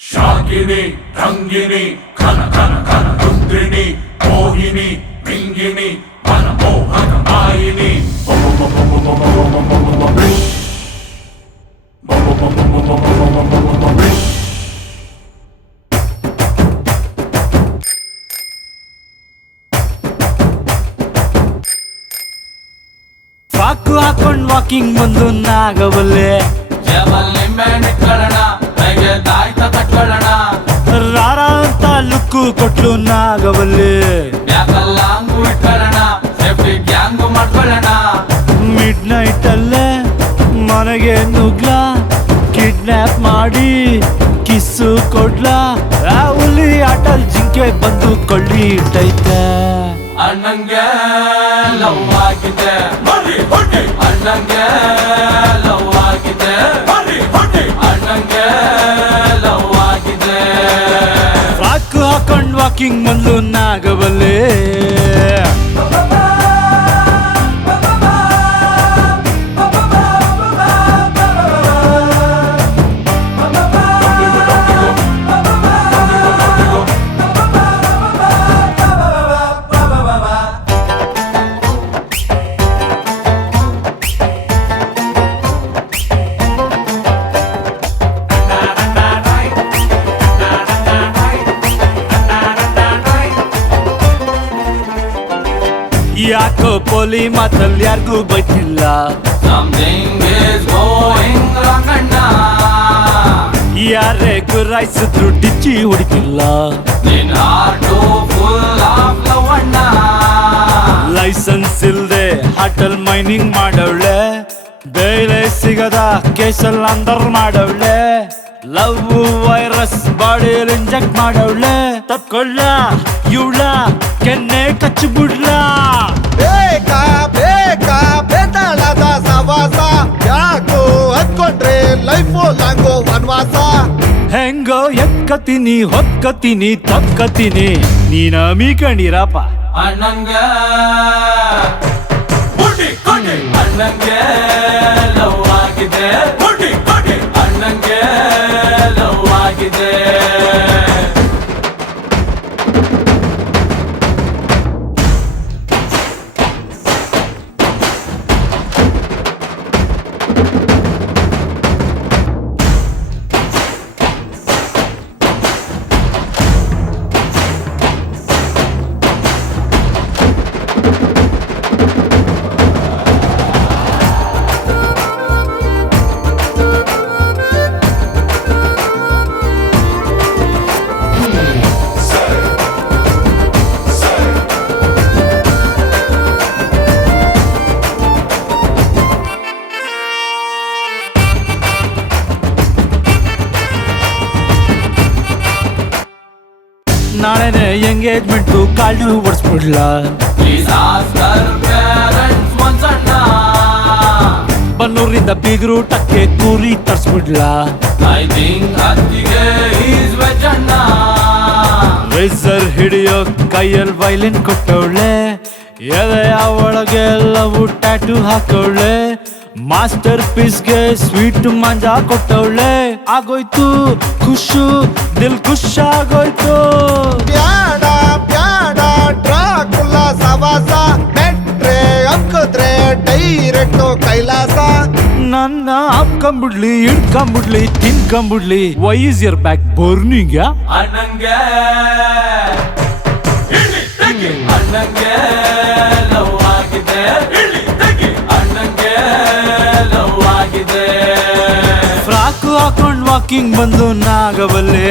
ಶಾಕಿನಿ ರಂಗಿನಿ ಘನ ಘನ ಘನ ರುದ್ರಿಣಿ ಮೋಹಿನಿ ಮಿಂಗಿನಿ ಮನಮೋಹಕ ಮಾಯಿನಿ ಫ್ರಾಕ್ ಹಾಕೊಂಡ್ ವಾಕಿಂಗ್ ಬಂದು ನಾಗವಲ್ಲೆ ರಾರ ಅಂತ ಲುಕ್ಕು ಕೊಟ್ಲು ನಾಗವಲ್ಲೆ ಮಿಡ್ ನೈಟ್ ಅಲ್ಲೇ ಮನೆಗೆ ನುಗ್ಲ ಕಿಡ್ನಾಪ್ ಮಾಡಿ ಕಿಸ್ಸು ಕೊಡ್ಲ ಆ ಹುಲಿ ಆಟಲ್ ಜಿಂಕೆ ಬಂದು ಕೊಳ್ಳಿ ಇಟ್ಟೈತೆ ಅಣ್ಣಂಗೆ ಲವ್ ಆಗಿದೆ ಅಣ್ಣಂಗೆ ಲವ್ ಆಗಿದೆ ಅಣ್ಣಂಗೆ ಲವ್ ಆಗಿದೆ ಫ್ರಾಕ್ ಹಾಕೊಂಡ್ ವಾಕಿಂಗ್ ಬಂದು ನಾಗವಲ್ಲೆ ಯಾಕೋ ಪೋಲಿ ಮಾತಲ್ಲಿ ಯಾರಿಗೂ ಬೈತಿಲ್ಲ Something is going wrong ಅಣ್ಣ ಯಾರೇ ಗುರಾಯಿಸಿದ್ರು ಡಿಚ್ಚಿ ಹೊಡಿತಿಲ್ಲ ನಿನ್ ಹಾರ್ಟು ಫುಲ್ ಆಫ್ ಲವ್ ಅಣ್ಣ ಲೈಸೆನ್ಸ್ ಇಲ್ದೆ ಹಾಟಲ್ ಮೈನಿಂಗ್ ಮಾಡವಳೆ ಬೇಳೆ ಸಿಗದ ಕೇಸಲ್ ಅಂದರ್ ಮಾಡವಳೆ ಲವ್ ವೈರಸ್ ಬಾಡಿಯಲ್ಲಿ ಇಂಜೆಕ್ಟ್ ಮಾಡವಳೆ ತಪ್ಕೊಳ್ಳ ಇವಳ ಕೆನ್ನೆ ಕಚ್ಚಿಬಿಡ್ಲ ಬೇಕಾ ಬೇಕಾ ಬೇತಾಳದ ಸವಾಸ ಯಾಕೋ ಹತ್ಕೊಂಡ್ರೆ ಲೈಫು ಲಾಂಗೋ ವನವಾಸ ಹೆಂಗೋ ಎಕ್ಕತೀನಿ ಹೊಕ್ಕತೀನಿ ತಕ್ಕತೀನಿ ನೀನ ಮೀಕಂಡಿರಪ್ಪ ಅಣ್ಣಂಗೆ ಅಣ್ಣಂಗೆ ಲವ್ ಆಗಿದೆ ಅಣ್ಣಂಗೆ ಲವ್ ಆಗಿದೆ ನಾಳೆನೆ ಎಂಗೇಜ್ಮೆಂಟು ಕಾಳು ಓಡಿಸ್ಬಿಡ್ಲ Please ask her parents once ಅಣ್ಣ ಬನ್ನೂರಿಂದ ಬೀಗ್ರೂಟಕ್ಕೆ ಕೂರಿ ತರ್ಸ್ಬಿಡ್ಲ I think ಅತ್ತಿಗೆ is veg ಅಣ್ಣ ರೇಸರ್ ಹಿಡಿಯೋ ಕೈಯಲ್ಲಿ ವೈಲಿನ್ ಕೊಟ್ಟವಳೆ ಎದೆಯ ಒಳಗೆ ಎಲ್ಲವೂ ಟ್ಯಾಟೂ ಹಾಕವಳೆ ಮಾಸ್ಟರ್ ಪೀಸ್ಗೆ ಸ್ವೀಟ್ ಮಂಜಾ ಕೊಟ್ಟವಳೆ ಆಗೋಯ್ತು ಖುಷು ದಿಲ್ ಖುಷ್ ಆಗೋಯ್ತು ಬ್ಯಾಡ ಬ್ಯಾಡ ಡ್ರಾಕುಲ ಸವಾಸ ನೆಟ್ರೆ ಅಕ್ಕದ್ರೆ ಡೈರೆಕ್ಟ್ ಕೈಲಾಸ ನನ್ನ ಹಾಕೊಂಬಿಡ್ಲಿ ಹಿಡ್ಕೊಂಬಿಡ್ಲಿ ತಿನ್ಕೊಂಬಿಡ್ಲಿ why is your back burning ಅಣ್ಣಂಗೆ ಅಣ್ಣಂಗೆ ಲವ್ ಆಗಿದೆ ಅಣ್ಣಂಗೆ ಲವ್ ಆಗಿದೆ ಫ್ರಾಕ್ ಹಾಕೊಂಡ್ ವಾಕಿಂಗ್ ಬಂದು ನಾಗವಲ್ಲೆ